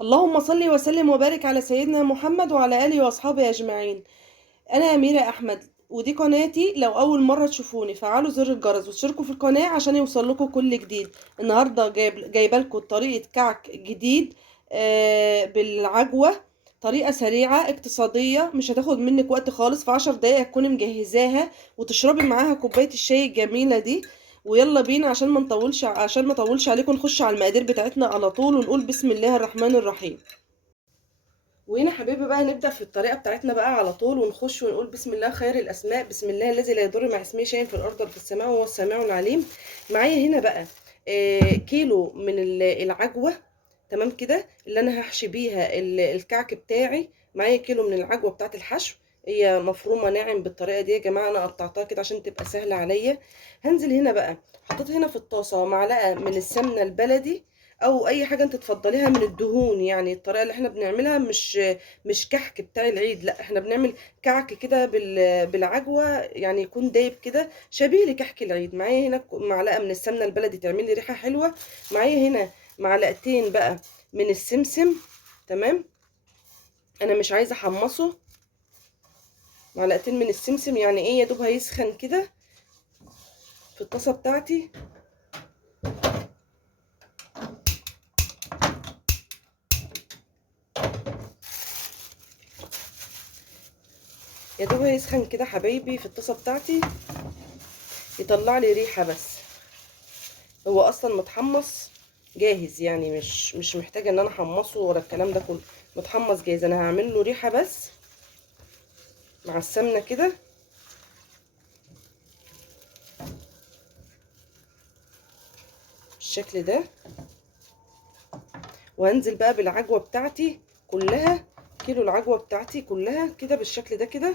اللهم صل وسلم وبارك على سيدنا محمد وعلى آله وأصحابه أجمعين. أنا أميرة أحمد، ودي قناتي. لو أول مرة تشوفوني فعلوا زر الجرس واشتركوا في القناة عشان يوصل لكم كل جديد. النهاردة جايبه لكم طريقة كعك جديد بالعجوة. طريقة سريعة اقتصادية، مش هتاخد منك وقت خالص. في 10 دقايق هتكوني مجهزاها وتشربي معاها كوباية الشاي الجميلة دي. ويلا بينا عشان ما اطولش عليكم، نخش على المقادير بتاعتنا على طول ونقول بسم الله الرحمن الرحيم. وهنا حبيبي بقى نبدأ في الطريقة بتاعتنا بقى على طول، ونخش ونقول بسم الله خير الأسماء. بسم الله الذي لا يضر مع اسمه شيء في الأرض ولا في السماء وهو السميع العليم. معايا هنا بقى كيلو من العجوة. تمام كده، اللي أنا هحشي بيها الكعك بتاعي. معايا كيلو من العجوة بتاعت الحشو. هي مفرومة ناعم بالطريقة دي يا جماعة، أنا قطعتها كده عشان تبقى سهلة عليا. هنزل هنا بقى، حطيت هنا في الطاسة معلقة من السمنة البلدي، او اي حاجه انت تفضليها من الدهون. يعني الطريقه اللي احنا بنعملها مش كحك بتاع العيد، لا احنا بنعمل كعك كده بالعجوه، يعني يكون دايب كده شبيه لكحك العيد. معايا هنا معلقه من السمنه البلدي تعمل لي ريحه حلوه. معايا هنا معلقتين بقى من السمسم. تمام، انا مش عايزه احمصه. معلقتين من السمسم يعني ايه، يا دوب هيسخن كده في الطاسه بتاعتي. يا دوب هيسخن كده حبايبي في الطاسه بتاعتي، يطلع لي ريحه بس. هو اصلا متحمص جاهز، يعني مش محتاجه ان انا احمصه ولا الكلام ده كله. متحمص جاهز، انا هعمل له ريحه بس مع السمنه كده بالشكل ده. وهنزل بقى بالعجوه بتاعتي كلها، كيلو العجوه بتاعتي كلها كده بالشكل ده كده.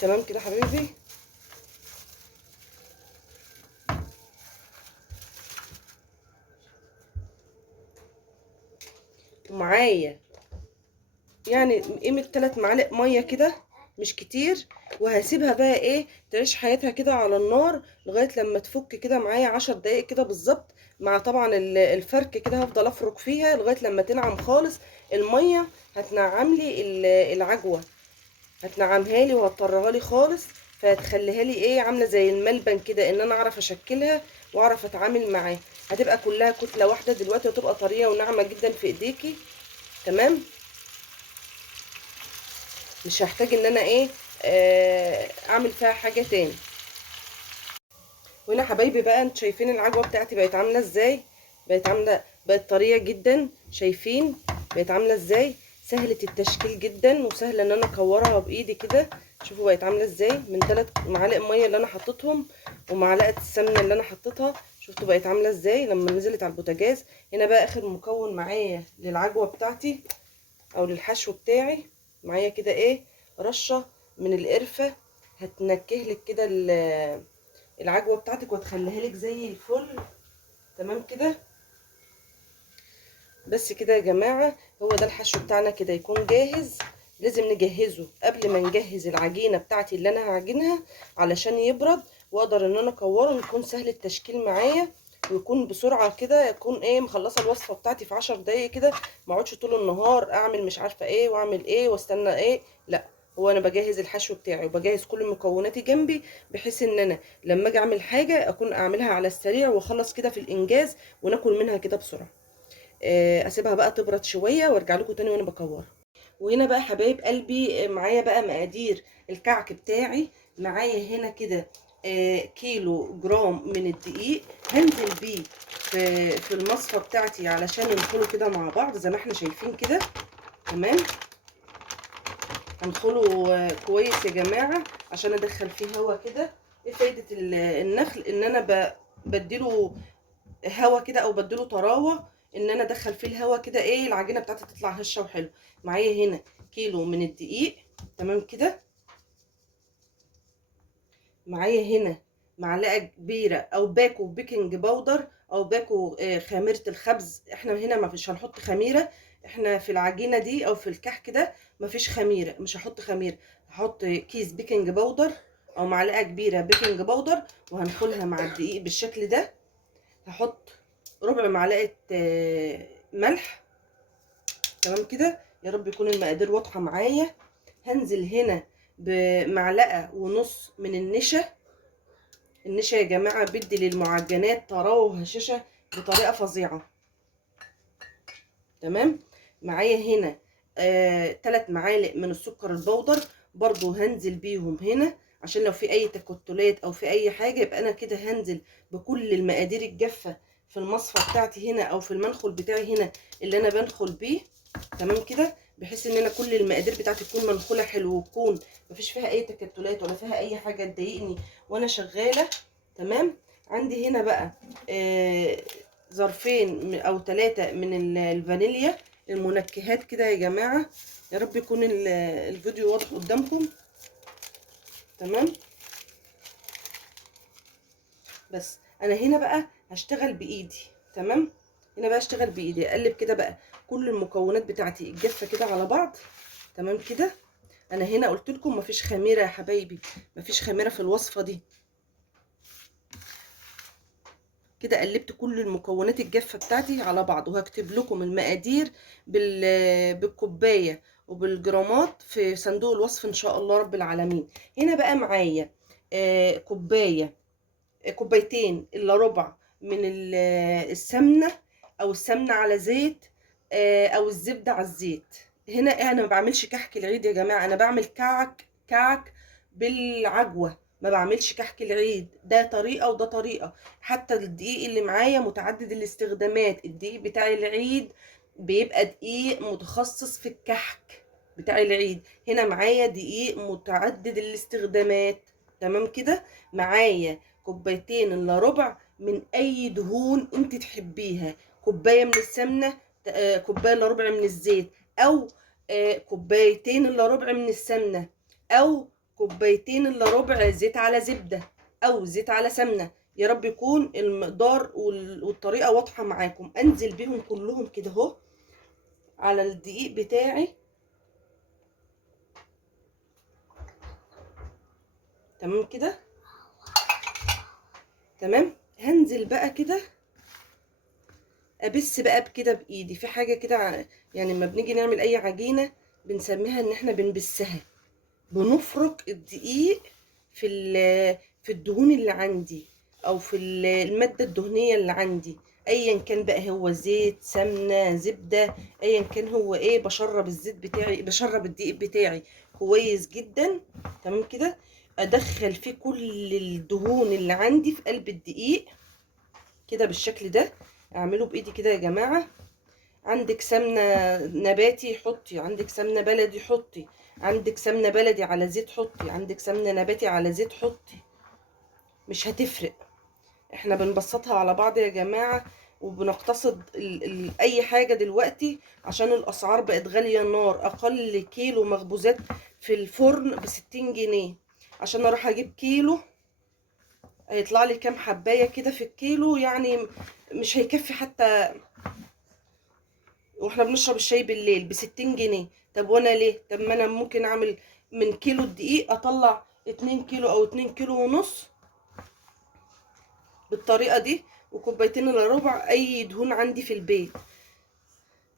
تمام كده حبيبي. ومعايا يعني قيمة 3 معالق مية كده، مش كتير. وهسيبها بقى ايه تعيش حياتها كده على النار لغاية لما تفك كده معايا 10 دقايق كده بالظبط. مع طبعا الفرك كده هفضل افرك فيها لغاية لما تنعم خالص. المية هتنعم لي العجوة، هتنعمها لي وهتطرها لي خالص. فهتخليها لي ايه عاملة زي الملبن كده، ان انا اعرف اشكلها واعرف اتعامل معاها. هتبقى كلها كتلة واحدة دلوقتي، وتبقى طرية وناعمة جدا في ايديكي. تمام، مش هحتاج ان انا ايه اعمل فيها حاجة تاني. وهنا حبايبي بقى انتوا شايفين العجوة بتاعتي بقت عاملة ازاي. بقت طرية جدا، شايفين بقت عاملة ازاي. سهلة التشكيل جدا وسهلة ان انا اكورها بايدي كده. شوفوا بقت عاملة ازاي من 3 معالق مية اللي انا حطيتهم ومعلقة السمنة اللي انا حطيتها. شفتوا بقت عاملة ازاي لما نزلت على البوتاجاز. هنا بقى اخر مكون معايا للعجوة بتاعتي او للحشو بتاعي. معايا كده ايه رشة من القرفة، هتنكهلك كده العجوة بتاعتك وتخليها لك زي الفل. تمام كده. بس كده يا جماعة، هو ده الحشو بتاعنا كده يكون جاهز. لازم نجهزه قبل ما نجهز العجينة بتاعتي اللي انا هعجنها علشان يبرد واقدر ان انا اكوره ويكون سهل التشكيل معايا، ويكون بسرعة كده. يكون ايه مخلصة الوصفة بتاعتي في 10 دقايق كده. ما اقعدش طول النهار اعمل مش عارفة ايه واعمل ايه واستنى ايه، لا. هو انا بجهز الحشو بتاعي وبجهز كل مكوناتي جنبي، بحيث ان انا لما اجي اعمل حاجة اكون اعملها على السريع واخلص كده في الانجاز وناكل منها كده بسرعة. اسيبها بقى تبرد شويه وارجع لكم تاني وانا بكورها. وهنا بقى حبايب قلبي معايا بقى مقادير الكعك بتاعي. معايا هنا كده كيلو جرام من الدقيق. هنزل بيه في المصفى بتاعتي علشان ندخله كده مع بعض زي ما احنا شايفين كده. تمام، هنخله كويس يا جماعه عشان ادخل فيه هوا كده. ايه فايده النخل؟ ان انا بديله هوا كده او بديله طراوه، ان انا ادخل فيه الهوا كده ايه العجينه بتاعتي تطلع هشه وحلو. معايا هنا كيلو من الدقيق. تمام كده. معايا هنا معلقه كبيره او باكو بيكنج باودر او باكو خميره الخبز. احنا هنا ما فيش هنحط خميره، احنا في العجينه دي او في الكحك ده مفيش خميره، مش هحط خميره، هحط كيس بيكنج باودر او معلقه كبيره بيكنج باودر، وهنخلها مع الدقيق بالشكل ده. هحط ربع معلقه ملح. تمام كده، يا رب يكون المقادير واضحه معايا. هنزل هنا بمعلقه ونص من النشا. النشا يا جماعه بيدي للمعجنات طراوه وهشاشه بطريقه فظيعه. تمام. معايا هنا 3 معالق من السكر البودر، برضو هنزل بيهم هنا عشان لو في اي تكتلات او في اي حاجه، يبقى انا كده هنزل بكل المقادير الجافه في المصفى بتاعتي هنا او في المنخل بتاعي هنا اللي انا بنخل بيه. تمام كده، بحيث ان انا كل المقادير بتاعتي تكون منخوله حلو، وتكون مفيش فيها اي تكتلات ولا فيها اي حاجه تضايقني وانا شغاله. تمام. عندي هنا بقى ظرفين او 3 من الفانيليا المنكهات كده يا جماعه. يا رب يكون الفيديو واضح قدامكم. تمام. بس انا هنا بقى هشتغل بايدي. تمام. هنا بقى اشتغل بايدي، اقلب كده بقى كل المكونات بتاعتي الجافه كده على بعض. تمام كده. انا هنا قلت لكم مفيش خميره يا حبايبي، مفيش خميره في الوصفه دي. كده قلبت كل المكونات الجافه بتاعتي على بعض، وهكتب لكم المقادير بالكوبايه وبالجرامات في صندوق الوصف ان شاء الله رب العالمين. هنا بقى معايا كوبايتين الا ربع من السمنه، او السمنه على زيت، او الزبده على الزيت. هنا انا ما بعملش كحك العيد يا جماعه، انا بعمل كعك بالعجوه، ما بعملش كحك العيد. ده طريقه وده طريقه. حتى الدقيق اللي معايا متعدد الاستخدامات. الدقيق بتاع العيد بيبقى دقيق متخصص في الكحك بتاع العيد. هنا معايا دقيق متعدد الاستخدامات. تمام كده. معايا كوبايتين الا ربع من اي دهون انت تحبيها. كوبايه من السمنه، كوبايه الا ربع من الزيت، او كوبايتين الا ربع من السمنه، او كوبايتين الا ربع زيت على زبده، او زيت على سمنه. يا رب يكون المقدار والطريقه واضحه معاكم. انزل بيهم كلهم كده اهو على الدقيق بتاعي. تمام كده. تمام. هنزل بقى كده ابس بقى بكده بايدي في حاجه كده. يعني لما بنيجي نعمل اي عجينه بنسميها ان احنا بنبسها. بنفرك الدقيق في الدهون اللي عندي، او في الماده الدهنيه اللي عندي، ايا كان بقى هو زيت سمنه زبده، ايا كان هو ايه. بشرب الزيت بتاعي، بشرب الدقيق بتاعي كويس جدا. تمام كده. ادخل فيه كل الدهون اللي عندي في قلب الدقيق كده بالشكل ده. اعمله بايدي كده يا جماعه. عندك سمنه نباتي حطي، عندك سمنه بلدي حطي، عندك سمنه بلدي على زيت حطي، عندك سمنه نباتي على زيت حطي، مش هتفرق. احنا بنبسطها على بعض يا جماعه، وبنقتصد اي حاجه دلوقتي عشان الاسعار بقت غاليه النار. اقل كيلو مخبوزات في الفرن ب60 جنيه. عشان اروح اجيب كيلو هيطلع لي كام حبايه كده في الكيلو، يعني مش هيكفي حتى. واحنا بنشرب الشاي بالليل ب60 جنيه. طب وانا ليه؟ طب ما انا ممكن اعمل من كيلو الدقيق اطلع 2 كيلو او 2 كيلو ونص بالطريقة دي، وكوبايتين الا ربع اي دهون عندي في البيت.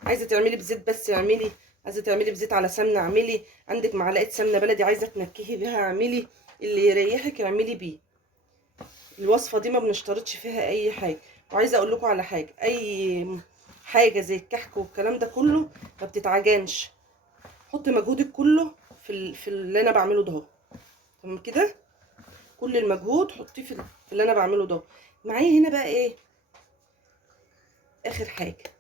عايزة تعملي بزيت بس اعملي، عايزة تعملي بزيت على سمنة اعملي، عندك معلقة سمنة بلدي عايزة تنكهي بيها اعملي، اللي يريحك اعملي بيه. الوصفة دي ما بنشترطش فيها اي حاجة. وعايزة اقول لكم على حاجة، اي حاجة زي الكحك والكلام ده كله ما بتتعجنش. حطي مجهودك كله في اللي انا بعمله ده اهو. تمام كده. كل المجهود حطيه في اللي انا بعمله ده. معايا هنا بقى ايه اخر حاجه.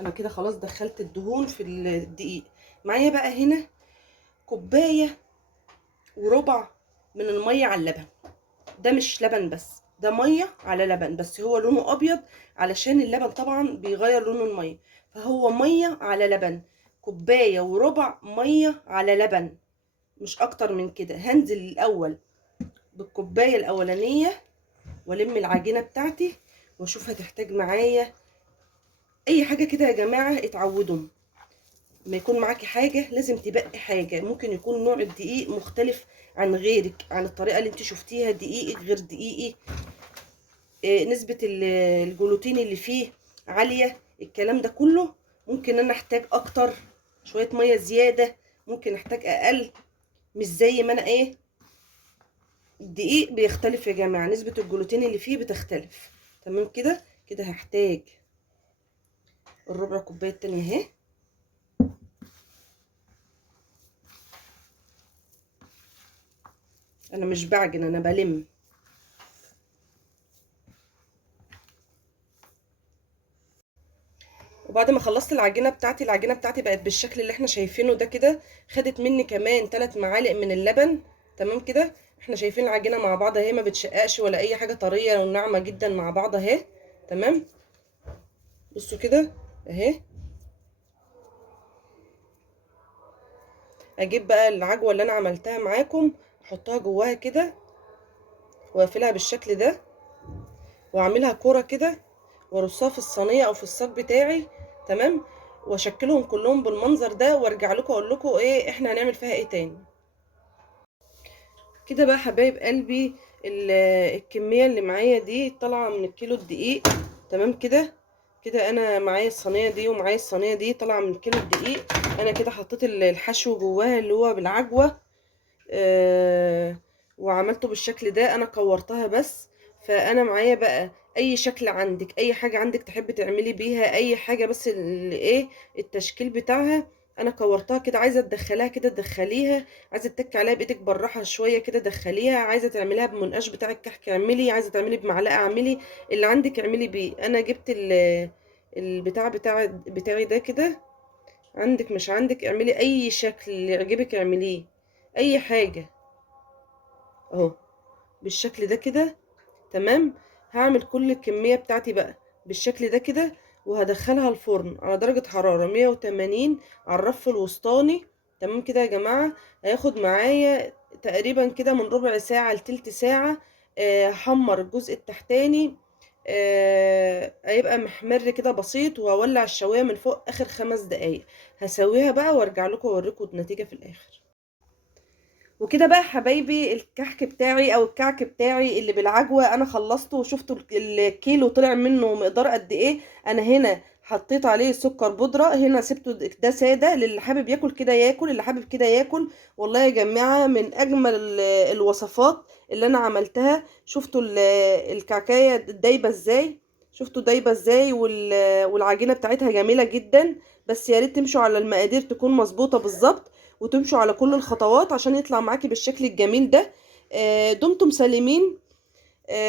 انا كده خلاص دخلت الدهون في الدقيق. معايا بقى هنا كوبايه وربع من الميه على اللبن. ده مش لبن بس، ده ميه على لبن، بس هو لونه ابيض علشان اللبن طبعا بيغير لون الميه، فهو ميه على لبن. كوبايه وربع ميه على لبن، مش اكتر من كده. هنزل الاول بالكوبايه الاولانيه والم العجينه بتاعتي واشوف هتحتاج معايا اي حاجه كده يا جماعه اتعودوا، ما يكون معاكي حاجه لازم تبقي حاجه. ممكن يكون نوع الدقيق مختلف عن غيرك، عن الطريقه اللي انت شفتيها، دقيقك غير دقيقي، نسبه الجلوتين اللي فيه عاليه، الكلام ده كله. ممكن انا احتاج اكتر شويه ميه زياده، ممكن احتاج اقل، مش زي ما انا الدقيق بيختلف يا جماعه، نسبه الجلوتين اللي فيه بتختلف. تمام كده. كده هحتاج الربع كوبايه تانية اهي. انا مش بعجن، انا بلم. وبعد ما خلصت العجينه بتاعتي، العجينه بتاعتي بقت بالشكل اللي احنا شايفينه ده كده. خدت مني كمان 3 معالق من اللبن. تمام كده. احنا شايفين العجينه مع بعض اهي، ما بتشققش ولا اي حاجه، طريه وناعمه جدا مع بعض اهي. تمام. بصوا كده اهي. اجيب بقى العجوه اللي انا عملتها معاكم، احطها جواها كده، واقفلها بالشكل ده، واعملها كوره كده، وارصها في الصينيه او في الصاج بتاعي. تمام. واشكلهم كلهم بالمنظر ده، وارجع لكم اقول لكم ايه احنا هنعمل فيها ايه تاني. كده بقى حبايب قلبي، الكميه اللي معايا دي طالعه من الكيلو الدقيق. تمام كده. كده انا معايا الصينيه دي ومعايا الصينيه دي طالعه من كيلو الدقيق. انا كده حطيت الحشو جواها اللي هو بالعجوه، وعملته بالشكل ده. انا كورتها بس. فانا معايا بقى اي شكل عندك، اي حاجه عندك تحبي تعملي بيها اي حاجه، بس التشكيل بتاعها. انا كورتها كده، عايزه تدخليها كده تدخليها، عايزه تتكي عليها بايدك بالراحه شويه كده دخليها، عايزه تعمليها بمنقاش بتاع الكحك اعملي، عايزه تعملي بمعلقه اعملي، اللي عندك اعملي بيه. انا جبت البتاع بتاعي ده كده. عندك مش عندك اعملي اي شكل اللي يعجبك اعمليه، اي حاجه اهو بالشكل ده كده. تمام. هعمل كل الكمية بتاعتي بقى بالشكل ده كده، وهدخلها الفرن على درجة حرارة 180 على الرف الوسطاني. تمام كده يا جماعة. هياخد معايا تقريبا كده من ربع ساعة لتلت ساعة. هحمر الجزء التحتاني، هيبقى محمر كده بسيط، وهولع الشواية من فوق اخر 5 دقايق. هسويها بقى وارجع لكم اوريكم النتيجة في الاخر. وكده بقى حبايبي الكحك بتاعي او الكعك بتاعي اللي بالعجوه انا خلصته، وشفتوا الكيلو طلع منه مقدار قد ايه. انا هنا حطيت عليه سكر بودره، هنا سبته ده ساده، للي حابب ياكل كده ياكل، اللي حابب كده ياكل. والله يا جماعه من اجمل الوصفات اللي انا عملتها. شفتوا الكعكايه دايبه ازاي، شفتوا دايبه ازاي، والعجينه بتاعتها جميله جدا. بس يا ريت تمشوا على المقادير تكون مظبوطه بالظبط، وتمشوا على كل الخطوات عشان يطلع معاكي بالشكل الجميل ده. دمتم سالمين.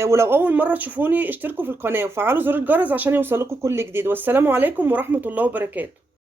ولو اول مرة تشوفوني اشتركوا في القناة وفعلوا زر الجرس عشان يوصلكوا كل جديد. والسلام عليكم ورحمة الله وبركاته.